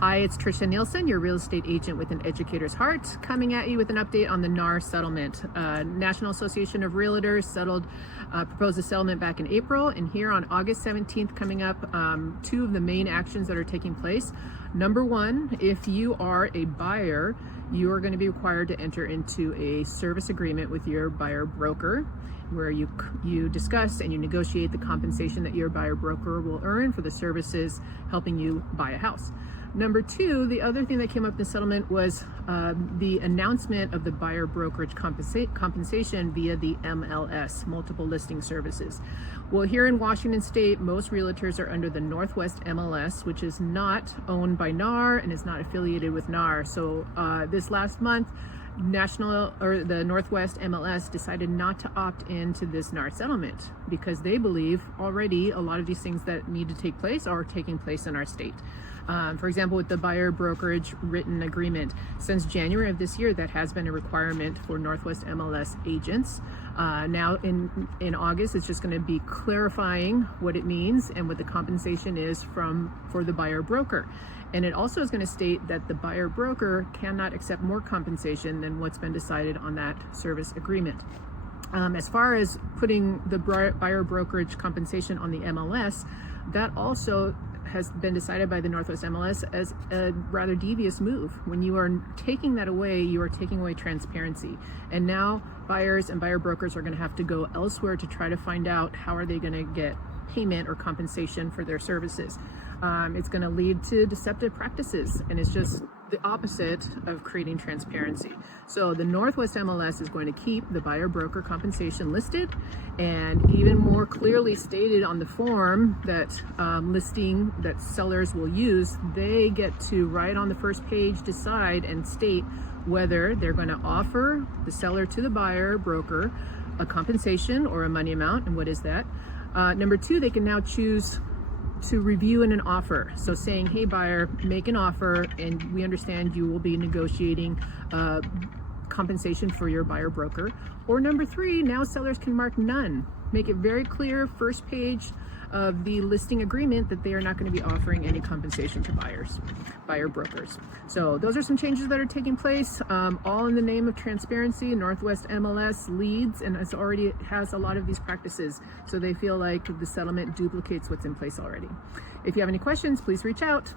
Hi, it's Tricia Nielsen, your real estate agent with an educator's heart, coming at you with an update on the NAR settlement. National Association of Realtors proposed a settlement back in April, and here on August 17th coming up, two of the main actions that are taking place. Number one, if you are a buyer, you are going to be required to enter into a service agreement with your buyer broker, where you discuss and you negotiate the compensation that your buyer broker will earn for the services helping you buy a house. Number two, the other thing that came up in the settlement was the announcement of the buyer brokerage compensation via the MLS, multiple listing services. Well, here in Washington State, most realtors are under the Northwest MLS, which is not owned by NAR and is not affiliated with NAR. So this last month, the Northwest MLS decided not to opt into this NAR settlement because they believe already a lot of these things that need to take place are taking place in our state. For example, with the buyer brokerage written agreement, since January of this year, that has been a requirement for Northwest MLS agents. Now in August, it's just going to be clarifying what it means and what the compensation is for the buyer broker. And it also is going to state that the buyer broker cannot accept more compensation than what's been decided on that service agreement. As far as putting the buyer brokerage compensation on the MLS, that also has been decided by the Northwest MLS as a rather devious move. When you are taking that away, you are taking away transparency. And now buyers and buyer brokers are going to have to go elsewhere to try to find out how are they going to get payment or compensation for their services. It's going to lead to deceptive practices, and it's just the opposite of creating transparency. So the Northwest MLS is going to keep the buyer broker compensation listed and even more clearly stated on the form that listing that sellers will use. They get to, right on the first page, decide and state whether they're going to offer the seller to the buyer broker a compensation or a money amount, and what is that. Number two, they can now choose to review in an offer. So saying, hey buyer, make an offer, and we understand you will be negotiating compensation for your buyer broker. Or number three, now sellers can mark none. Make it very clear, first page of the listing agreement, that they are not going to be offering any compensation to buyer brokers. So those are some changes that are taking place, all in the name of transparency. Northwest MLS leads and has a lot of these practices. So they feel like the settlement duplicates what's in place already. If you have any questions, please reach out.